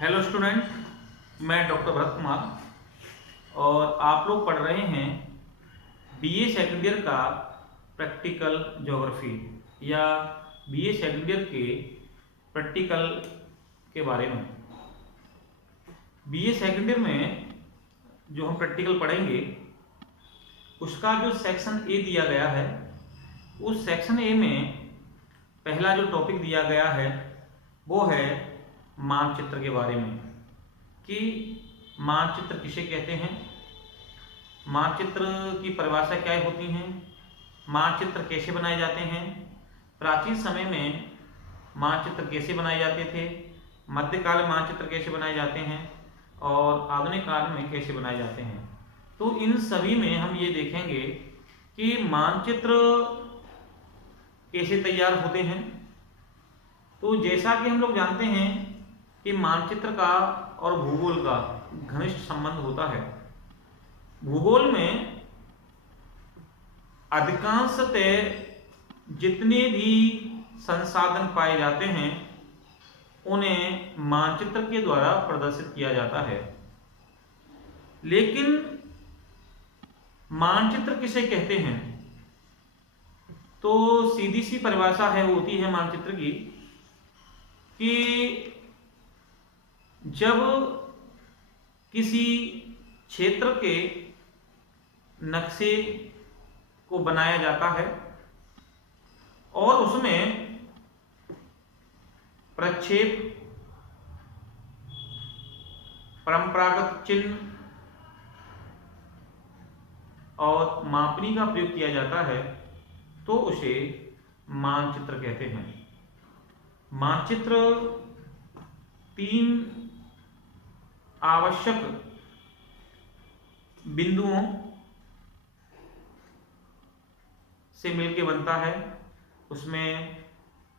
Hello student, मैं doctor Bharat Kumar और आप लोग पढ़ रहे हैं बीए सेकंड ईयर का प्रैक्टिकल ज्योग्राफी या बीए सेकंड ईयर के प्रैक्टिकल के बारे में। बीए सेकंड ईयर में जो हम प्रैक्टिकल पढ़ेंगे उसका जो सेक्शन ए दिया गया है, उस सेक्शन ए में पहला जो टॉपिक दिया गया है वो है मानचित्र के बारे में कि मानचित्र किसे कहते हैं, मानचित्र की परिभाषा क्या होती हैं, मानचित्र कैसे बनाए जाते हैं, प्राचीन समय में मानचित्र कैसे बनाए जाते थे, मध्यकाल में मानचित्र कैसे बनाए जाते हैं और आधुनिक काल में कैसे बनाए जाते हैं। तो इन सभी में हम ये देखेंगे कि मानचित्र कैसे तैयार होते हैं। तो जैसा कि हम लोग जानते हैं कि मानचित्र का और भूगोल का घनिष्ठ संबंध होता है। भूगोल में अधिकांशतः जितने भी संसाधन पाए जाते हैं उन्हें मानचित्र के द्वारा प्रदर्शित किया जाता है। लेकिन मानचित्र किसे कहते हैं, तो सीधी सी परिभाषा है होती है मानचित्र की कि जब किसी क्षेत्र के नक्शे को बनाया जाता है और उसमें प्रक्षेप, परंपरागत चिन्ह और मापनी का प्रयोग किया जाता है तो उसे मानचित्र कहते हैं। मानचित्र तीन आवश्यक बिंदुओं से मिलकर बनता है, उसमें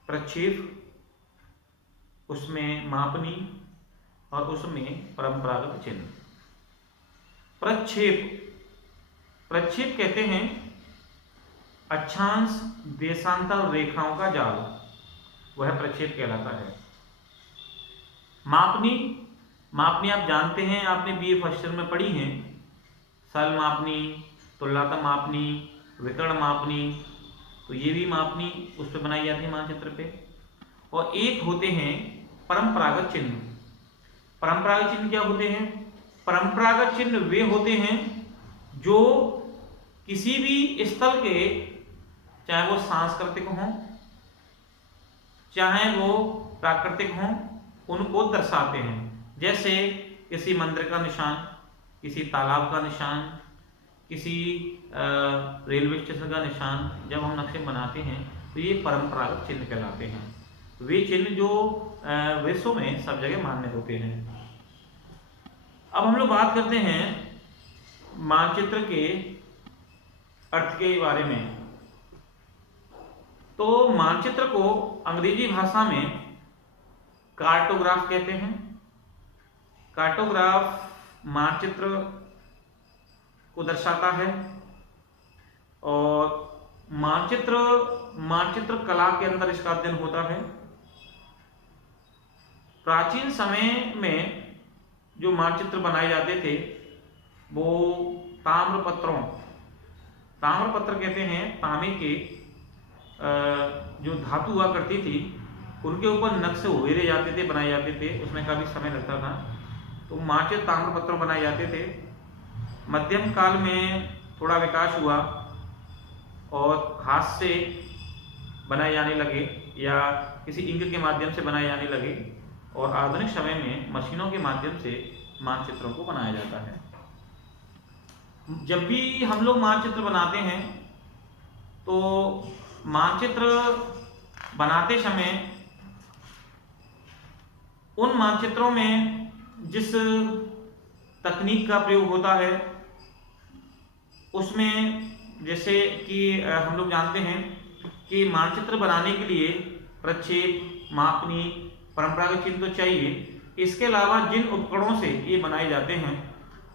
प्रक्षेप, उसमें मापनी और उसमें परंपरागत चिन्ह। प्रक्षेप कहते हैं अक्षांश देशांतर रेखाओं का जाल, वह प्रक्षेप कहलाता है। मापनी आप जानते हैं, आपने बीए फर्स्ट ईयर में पढ़ी हैं, सल मापनी, तुल्यता मापनी, विकर्ण मापनी। तो ये भी मापनी उस पर बनाई जाती है मानचित्र पे। और एक होते हैं परंपरागत चिन्ह। परंपरागत चिन्ह क्या होते हैं? परंपरागत चिन्ह वे होते हैं जो किसी भी स्थल के, चाहे वो सांस्कृतिक हों चाहे वो प्राकृतिक हों, उनको दर्शाते हैं। जैसे किसी मंदिर का निशान, किसी तालाब का निशान, किसी रेलवे स्टेशन का निशान जब हम नक्शे बनाते हैं तो ये परंपरागत चिन्ह कहलाते हैं। वे चिन्ह जो विश्व में सब जगह मान्य होते हैं। अब हम लोग बात करते हैं मानचित्र के अर्थ के बारे में। तो मानचित्र को अंग्रेजी भाषा में कार्टोग्राफ कहते हैं। कार्टोग्राफ मानचित्र को दर्शाता है और मानचित्र कला के अंदर इसका अध्ययन होता है। प्राचीन समय में जो मानचित्र बनाए जाते थे वो ताम्रपत्र कहते हैं, तांबे के जो धातु हुआ करती थी उनके ऊपर नक्शे उभेरे जाते थे, बनाए जाते थे। उसमें काफी समय लगता था। तो मानचित्र ताम्रपत्रों बनाए जाते थे। मध्यम काल में थोड़ा विकास हुआ और हाथ से बनाए जाने लगे या किसी इंक के माध्यम से बनाए जाने लगे और आधुनिक समय में मशीनों के माध्यम से मानचित्रों को बनाया जाता है। जब भी हम लोग मानचित्र बनाते हैं तो मानचित्र बनाते समय उन मानचित्रों में जिस तकनीक का प्रयोग होता है उसमें, जैसे कि हम लोग जानते हैं कि मानचित्र बनाने के लिए प्रक्षेप, मापनी, परंपरागत चिन्ह तो चाहिए। इसके अलावा जिन उपकरणों से ये बनाए जाते हैं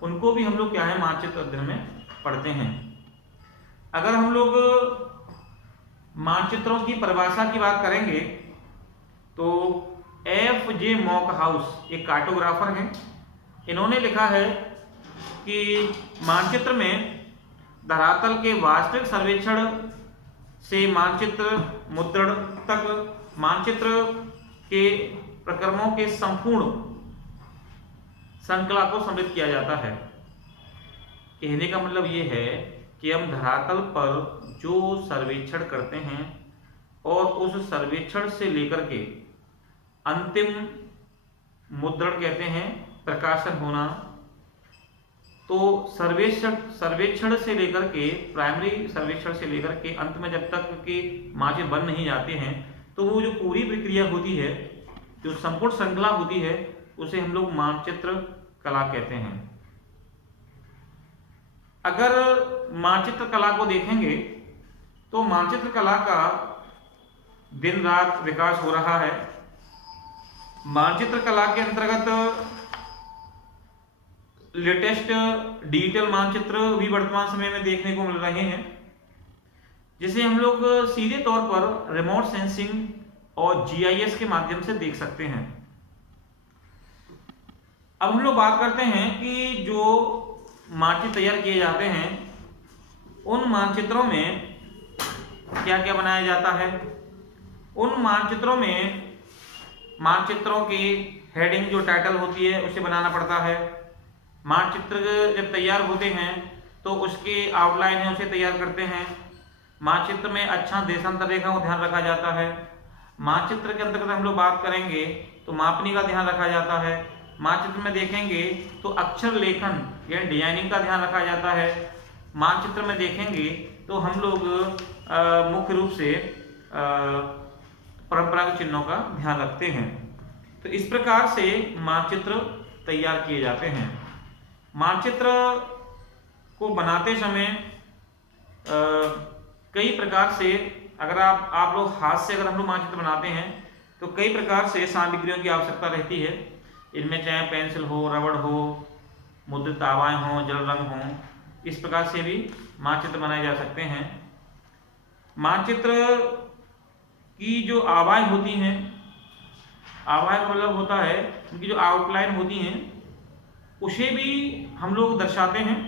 उनको भी हम लोग क्या है मानचित्र अध्ययन में पढ़ते हैं। अगर हम लोग मानचित्रों की परिभाषा की बात करेंगे तो F.J. मॉकहाउस एक कार्टोग्राफर हैं। इन्होंने लिखा है कि मानचित्र में धरातल के वास्तविक सर्वेक्षण से मानचित्र मुद्रण तक मानचित्र के प्रक्रमों के संपूर्ण श्रृंखला को सम्मिलित किया जाता है। कहने का मतलब ये है कि हम धरातल पर जो सर्वेक्षण करते हैं और उस सर्वेक्षण से लेकर के अंतिम मुद्रण कहते हैं प्रकाशन होना, तो सर्वेक्षण से लेकर के प्राइमरी सर्वेक्षण से लेकर के अंत में जब तक कि मानचित्र बन नहीं जाते हैं तो वो जो पूरी प्रक्रिया होती है, जो संपूर्ण श्रृंखला होती है, उसे हम लोग मानचित्र कला कहते हैं। अगर मानचित्र कला को देखेंगे तो मानचित्र कला का दिन रात विकास हो रहा है। मानचित्र कला के अंतर्गत लेटेस्ट डिजिटल मानचित्र भी वर्तमान समय में देखने को मिल रहे हैं, जिसे हम लोग सीधे तौर पर रिमोट सेंसिंग और जीआईएस के माध्यम से देख सकते हैं। अब हम लोग बात करते हैं कि जो मानचित्र तैयार किए जाते हैं उन मानचित्रों में क्या क्या बनाया जाता है। उन मानचित्रों में मानचित्रों की हेडिंग जो टाइटल होती है उसे बनाना पड़ता है। मानचित्र जब तैयार होते हैं तो उसकी आउटलाइन है उसे तैयार करते हैं। मानचित्र में अच्छा देशांतर रेखा को ध्यान रखा जाता है। मानचित्र के अंतर्गत हम लोग बात करेंगे तो मापनी का ध्यान रखा जाता है। मानचित्र में देखेंगे तो अक्षर लेखन यानी डिजाइनिंग का ध्यान रखा जाता है। मानचित्र में देखेंगे तो हम लोग मुख्य रूप से परंपरागत चिन्हों का ध्यान रखते हैं। तो इस प्रकार से मानचित्र तैयार किए जाते हैं। मानचित्र को बनाते समय कई प्रकार से अगर आप लोग हाथ से अगर हम लोग मानचित्र बनाते हैं तो कई प्रकार से सामग्रियों की आवश्यकता रहती है। इनमें चाहे पेंसिल हो, रबड़ हो, मुद्रित आवाएं हो, जल रंग हो, इस प्रकार से भी मानचित्र बनाए जा सकते हैं। मानचित्र की जो आवाएं होती हैं, आवाएं का मतलब होता है उनकी जो आउटलाइन होती हैं उसे भी हम लोग दर्शाते हैं,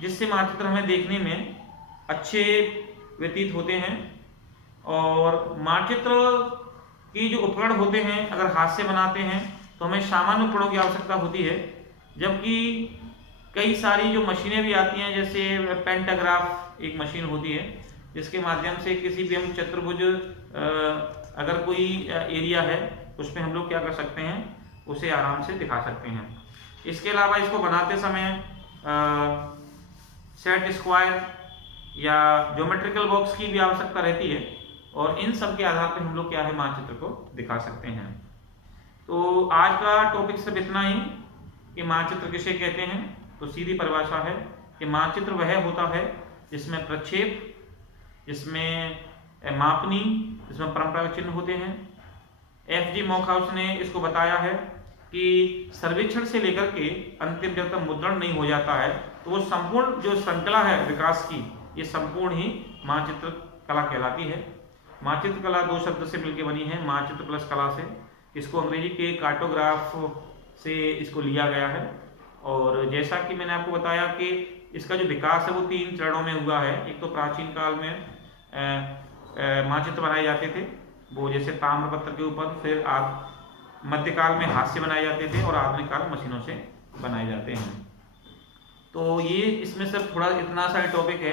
जिससे मानचित्र हमें देखने में अच्छे व्यतीत होते हैं। और मानचित्र की जो उपकरण होते हैं अगर हाथ से बनाते हैं तो हमें सामान्य उपकरणों की आवश्यकता होती है, जबकि कई सारी जो मशीनें भी आती हैं, जैसे पेंटाग्राफ एक मशीन होती है जिसके माध्यम से किसी भी हम चतुर्भुज अगर कोई एरिया है उसमें हम लोग क्या कर सकते हैं, उसे आराम से दिखा सकते हैं। इसके अलावा इसको बनाते समय सेट स्क्वायर या ज्योमेट्रिकल बॉक्स की भी आवश्यकता रहती है, और इन सब के आधार पर हम लोग क्या है मानचित्र को दिखा सकते हैं। तो आज का टॉपिक सिर्फ इतना ही कि मानचित्र किसे कहते हैं। तो सीधी परिभाषा है कि मानचित्र वह होता है जिसमें प्रक्षेप, जिसमें मापनी, जिसमें परंपरागत चिन्ह होते हैं। F.J. मॉकहाउस ने इसको बताया है कि सर्वेक्षण से लेकर के अंतिम जब तक मुद्रण नहीं हो जाता है तो वो संपूर्ण जो श्रृंखला है विकास की, ये संपूर्ण ही मानचित्र कला कहलाती है। मानचित्र कला दो शब्द से मिलकर बनी है, मानचित्र प्लस कला से। इसको अंग्रेजी के कार्टोग्राफ से इसको लिया गया है। और जैसा कि मैंने आपको बताया कि इसका जो विकास है वो 3 चरणों में हुआ है। एक तो प्राचीन काल में मानचित्र बनाए जाते थे, वो जैसे ताम्रपत्र के ऊपर, फिर मध्यकाल में हाथ से बनाए जाते थे, और आधुनिक काल मशीनों से बनाए जाते हैं। तो ये इसमें सिर्फ थोड़ा इतना सा टॉपिक है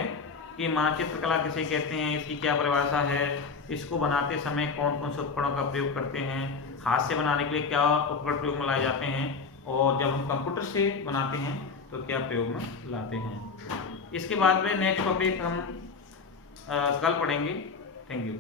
कि मानचित्र कला किसे कहते हैं, इसकी क्या परिभाषा है, इसको बनाते समय कौन कौन से उपकरणों का प्रयोग करते हैं, हाथ से बनाने के लिए क्या उपकरण प्रयोग में लाए जाते हैं, और जब हम कंप्यूटर से बनाते हैं तो क्या प्रयोग में लाते हैं। इसके बाद में नेक्स्ट टॉपिक हम कल पढ़ेंगे। Thank you.